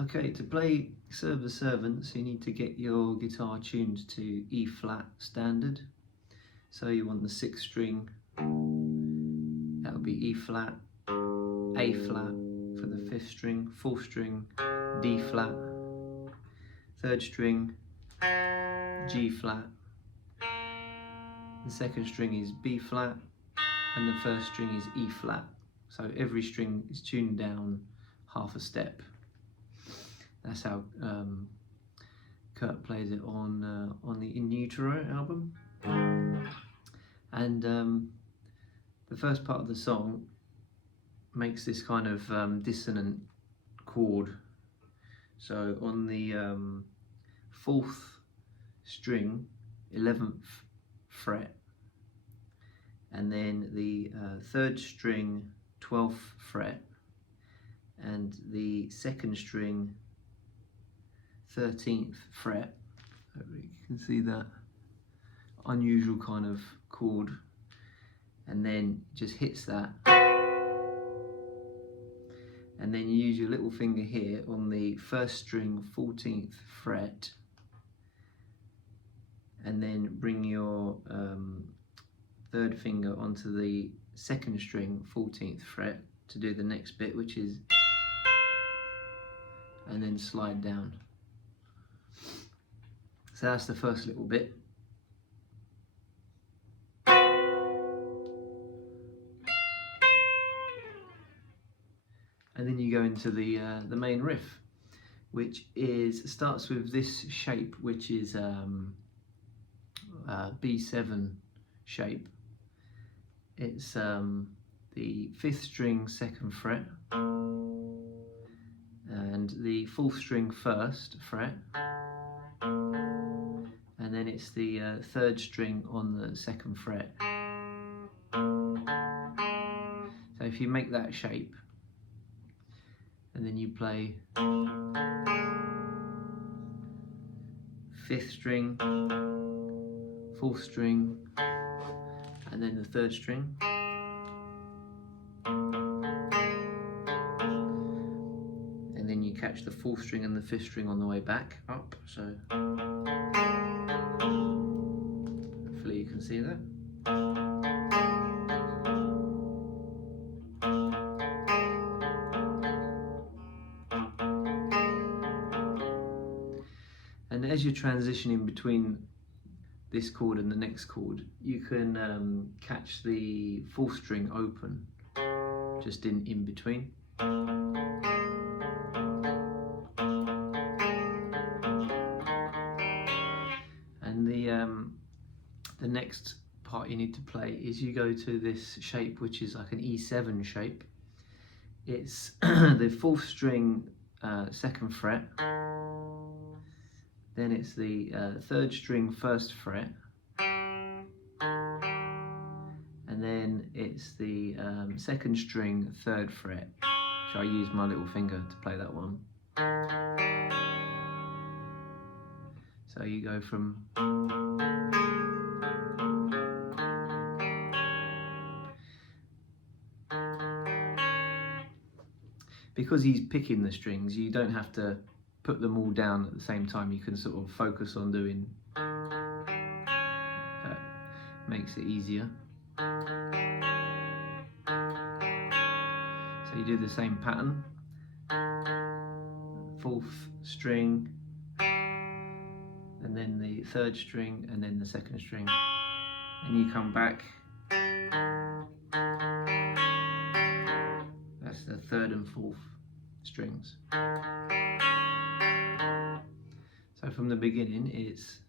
Okay, to play Serve the Servants, you need to get your guitar tuned to E flat standard. So you want the 6th string, that would be E flat, A flat for the 5th string, 4th string, D flat, 3rd string, G flat, the 2nd string is B flat, and the 1st string is E flat. So every string is tuned down half a step. That's how Kurt plays it on the In Utero album. And the first part of the song makes this kind of dissonant chord. So on the 4th string, 11th fret, and then the 3rd string, 12th fret, and the 2nd string, 13th fret. You can see that unusual kind of chord, and then just hits that, and then you use your little finger here on the 1st string, 14th fret, and then bring your 3rd finger onto the 2nd string, 14th fret, to do the next bit, which is, and then slide down. So that's the first little bit. And then you go into the main riff, which starts with this shape, which is B7 shape. It's the 5th string, 2nd fret, and the 4th string, 1st fret, and then it's the 3rd string on the 2nd fret. So if you make that shape, and then you play 5th string, 4th string, and then the 3rd string, and then you catch the 4th string and the 5th string on the way back up. So hopefully you can see that. And as you're transitioning between this chord and the next chord, you can catch the 4th string open just in between. And the next part you need to play is you go to this shape, which is like an E7 shape. It's the 4th string, 2nd fret, then it's the 3rd string, 1st fret, and then it's the 2nd string, 3rd fret, which I use my little finger to play that one. So you go from because he's picking the strings, you don't have to put them all down at the same time. You can sort of focus on doing that, makes it easier. So you do the same pattern, 4th string, and then the 3rd string, and then the 2nd string, and you come back. That's the 3rd and 4th strings. So from the beginning it's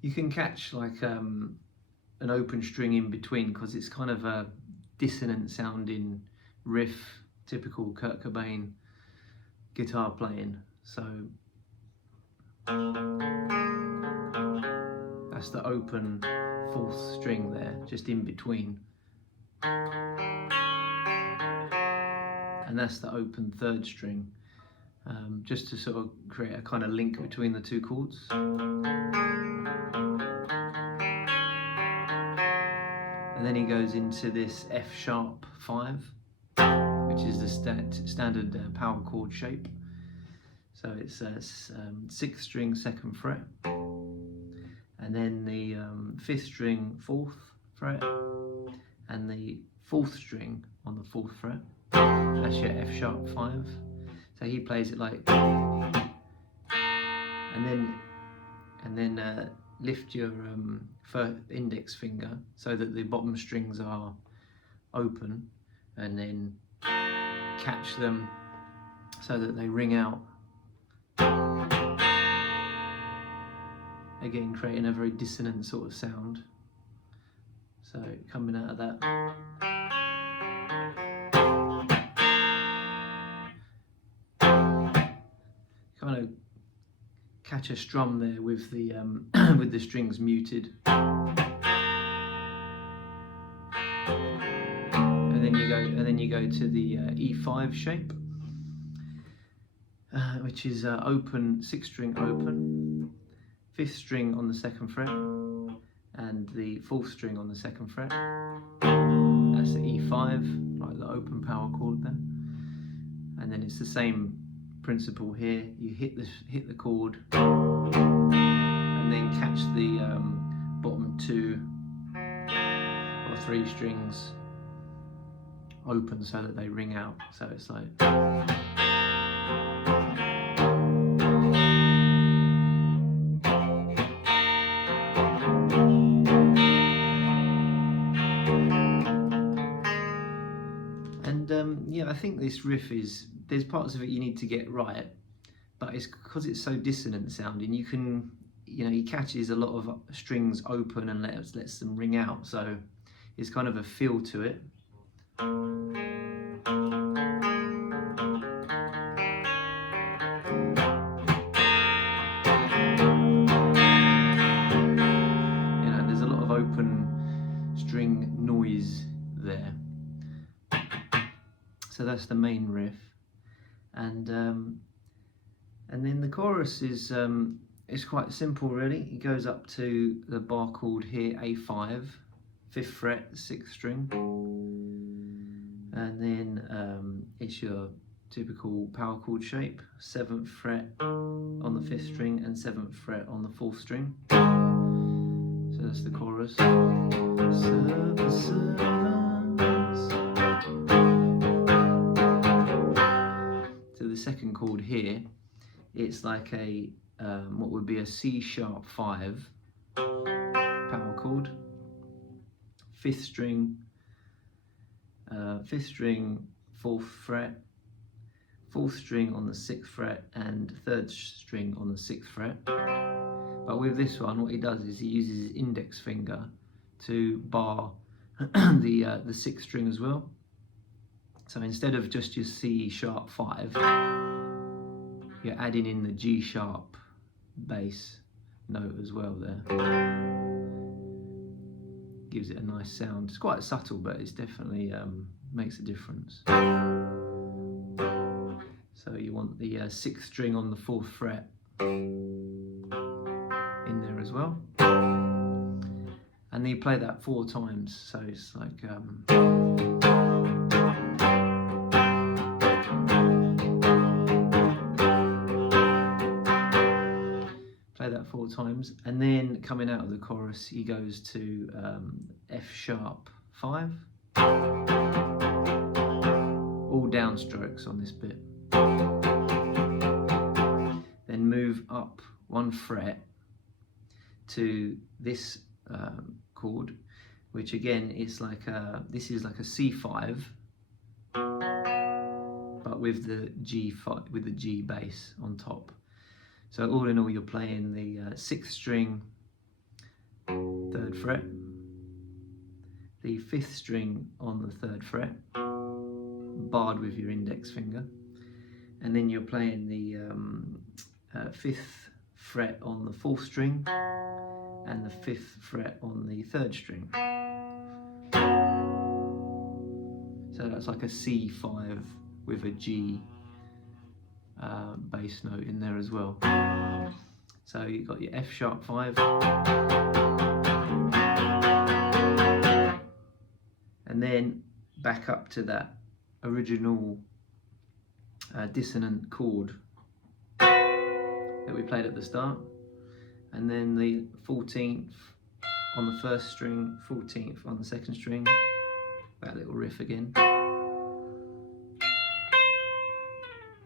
you can catch like an open string in between, because it's kind of a dissonant sounding riff, typical Kurt Cobain guitar playing. So that's the open 4th string there, just in between. And that's the open 3rd string, just to sort of create a kind of link between the two chords. And and then he goes into this F sharp 5, which is the standard power chord shape. So it's a 6th string 2nd fret, and then the 5th string 4th fret, and the 4th string on the 4th fret. That's your F sharp 5. So he plays it like, and then lift your first index finger so that the bottom strings are open, and then catch them so that they ring out. Again, creating a very dissonant sort of sound. So coming out of that. Kind of catch a strum there with the with the strings muted. And then you go to the E5 shape, which is open, 6th string open, 5th string on the 2nd fret, and the 4th string on the 2nd fret. That's the E5, like the open power chord there. And then it's the same principle here. You hit the chord, and then catch the bottom 2 or 3 strings open so that they ring out. So it's like. Yeah, I think this riff there's parts of it you need to get right, but it's because it's so dissonant sounding, he catches a lot of strings open and lets them ring out, so it's kind of a feel to it. There's a lot of open string noise there. So that's the main riff, and then the chorus is quite simple really. It goes up to the bar chord here, A5, 5th fret, 6th string, and then it's your typical power chord shape, 7th fret on the 5th string and 7th fret on the 4th string. So that's the chorus. The second chord here, it's like a what would be a C sharp 5 power chord, 5th string, 4th fret, 4th string on the 6th fret, and 3rd string on the 6th fret. But with this one, what he does is he uses his index finger to bar the 6th string as well. So instead of just your C sharp 5, you're adding in the G sharp bass note as well there. Gives it a nice sound. It's quite subtle, but it's definitely makes a difference. So you want the 6th string on the 4th fret in there as well. And then you play that 4 times, so it's like play that 4 times, and then coming out of the chorus he goes to F sharp 5, all downstrokes on this bit, then move up 1 fret to this chord, which again is like this is like a C5, but with the G bass on top. So all in all, you're playing the 6th string 3rd fret, the 5th string on the 3rd fret, barred with your index finger, and then you're playing the 5th fret on the 4th string and the 5th fret on the 3rd string. So that's like a C5 with a G bass note in there as well. So you've got your F sharp 5, and then back up to that original dissonant chord that we played at the start, and then the 14th on the first string, 14th on the second string, that little riff again,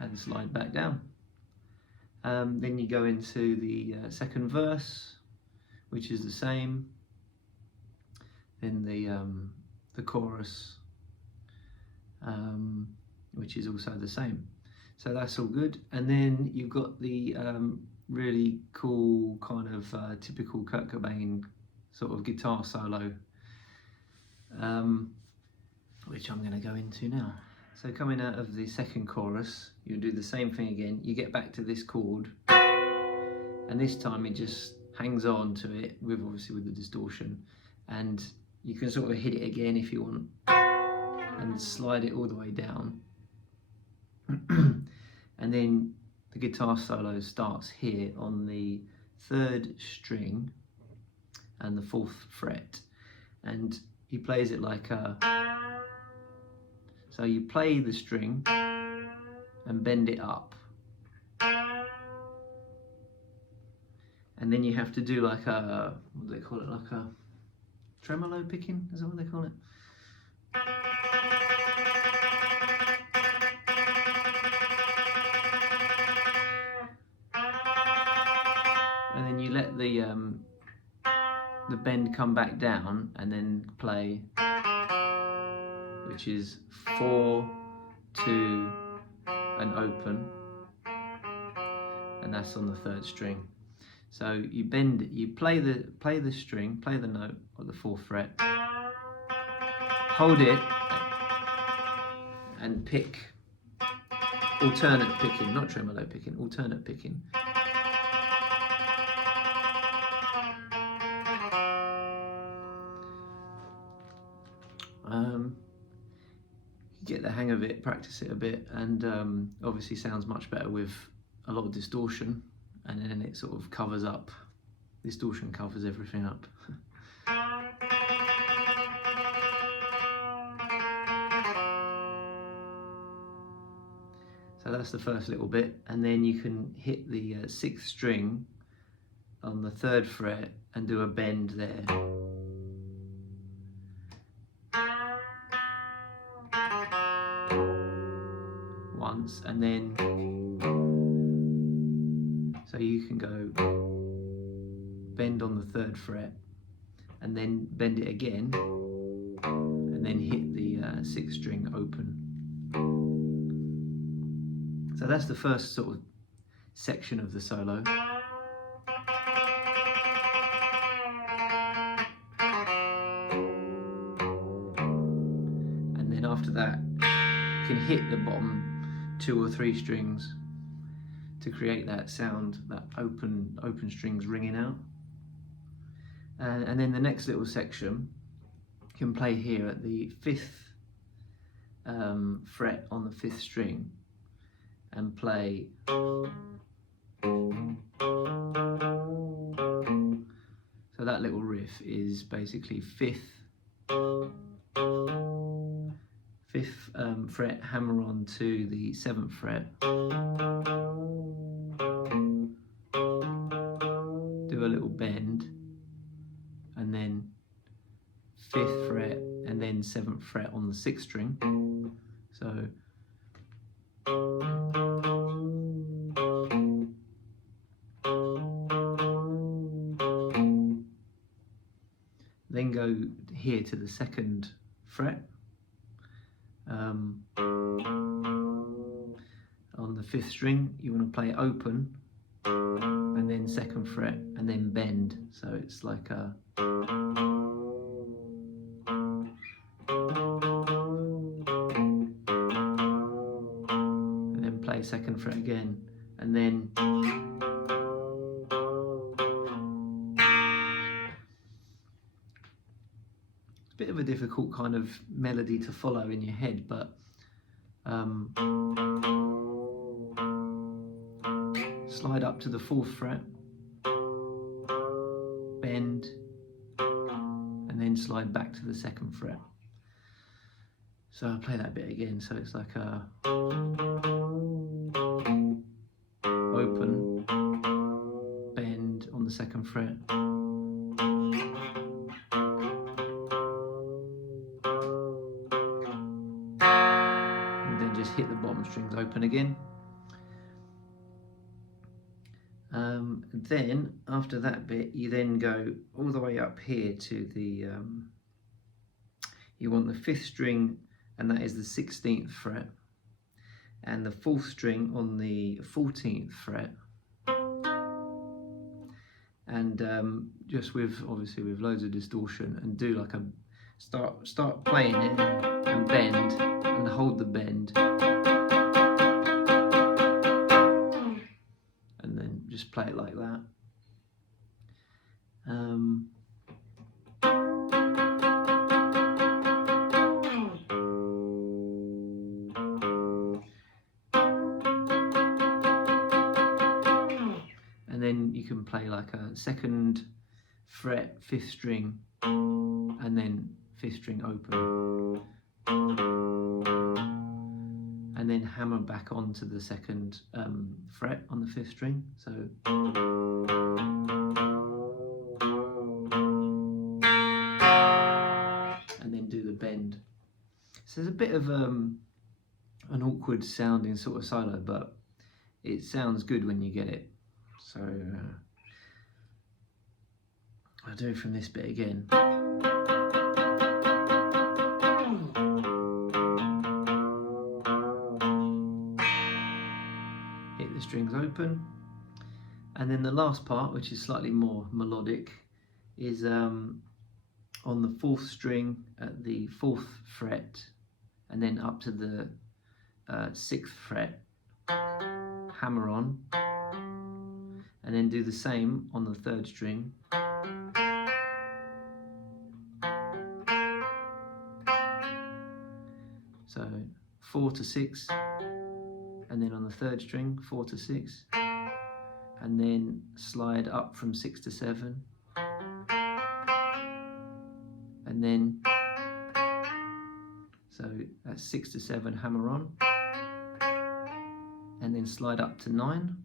and slide back down. Then you go into the second verse, which is the same. Then the chorus, which is also the same. So that's all good. And then you've got the really cool kind of typical Kurt Cobain sort of guitar solo, which I'm going to go into now. So coming out of the second chorus, you'll do the same thing again. You get back to this chord, and this time it just hangs on to it, with obviously with the distortion, and you can sort of hit it again if you want, and slide it all the way down. And then the guitar solo starts here on the 3rd string and the 4th fret, and he plays it like a, so you play the string and bend it up, and then you have to do like a, what do they call it, like a tremolo picking, is that what they call it? And then you let the bend come back down, and then play, which is 4, 2, and open, and that's on the 3rd string. So you bend it, you play the string, play the note on the 4th fret, hold it, and pick, alternate picking, not tremolo picking, alternate picking. Get the hang of it, practice it a bit, and obviously sounds much better with a lot of distortion, and then it sort of covers up, distortion covers everything up. So that's the first little bit, and then you can hit the 6th string on the 3rd fret and do a bend there. Once, and then so you can go bend on the 3rd fret and then bend it again, and then hit the 6th string open. So that's the first sort of section of the solo. And then after that, you can hit the bottom 2 or 3 strings to create that sound, that open strings ringing out. And then the next little section you can play here at the 5th fret on the 5th string, and play so that little riff is basically 5th fret, hammer on to the 7th fret, do a little bend, and then 5th fret, and then 7th fret on the 6th string. So then go here to the 2nd fret. On the 5th string, you want to play open, and then 2nd fret, and then bend. So it's like a, and then play 2nd fret again, and then it's a bit of a difficult kind of melody to follow in your head, but slide up to the 4th fret, bend, and then slide back to the 2nd fret. So I'll play that bit again. So it's like a open, bend on the 2nd fret. And then just hit the bottom strings open again. Then after that bit, you then go all the way up here to the, you want the 5th string, and that is the 16th fret, and the 4th string on the 14th fret, and just with, obviously with loads of distortion, and do like a, start playing it and bend, and hold the bend. And then just play it like that. And then you can play like a 2nd fret, 5th string, and then 5th string open. And then hammer back onto the 2nd fret on the 5th string. So and then do the bend. So there's a bit of an awkward sounding sort of solo, but it sounds good when you get it. So I'll do it from this bit again. Hit the strings open, and then the last part, which is slightly more melodic, is on the 4th string at the 4th fret, and then up to the 6th fret, hammer on, and then do the same on the 3rd string, so 4 to 6, and then on the 3rd string 4 to 6, and then slide up from 6 to 7, and then so that's 6 to 7, hammer on, and then slide up to 9,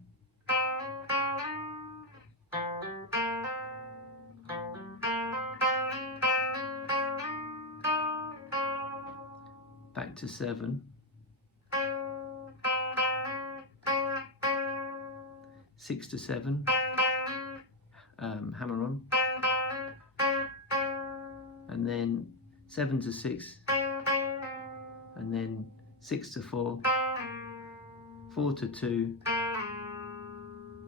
back to 7, 6 to 7, hammer on, and then 7 to 6, and then 6 to 4, 4 to 2,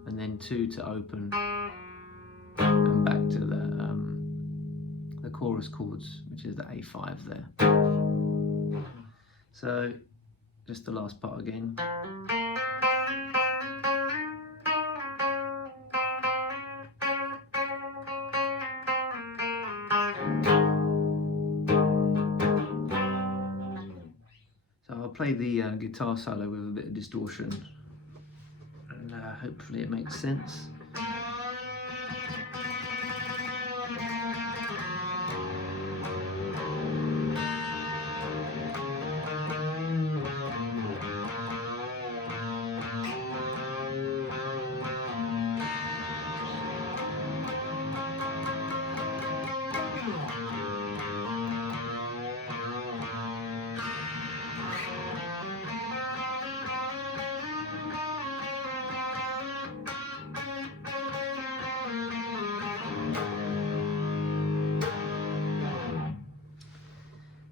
and then 2 to open, and back to the chorus chords, which is the A5 there. So just the last part again. So I'll play the guitar solo with a bit of distortion, and hopefully it makes sense.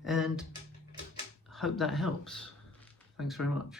And hope that helps. Thanks very much.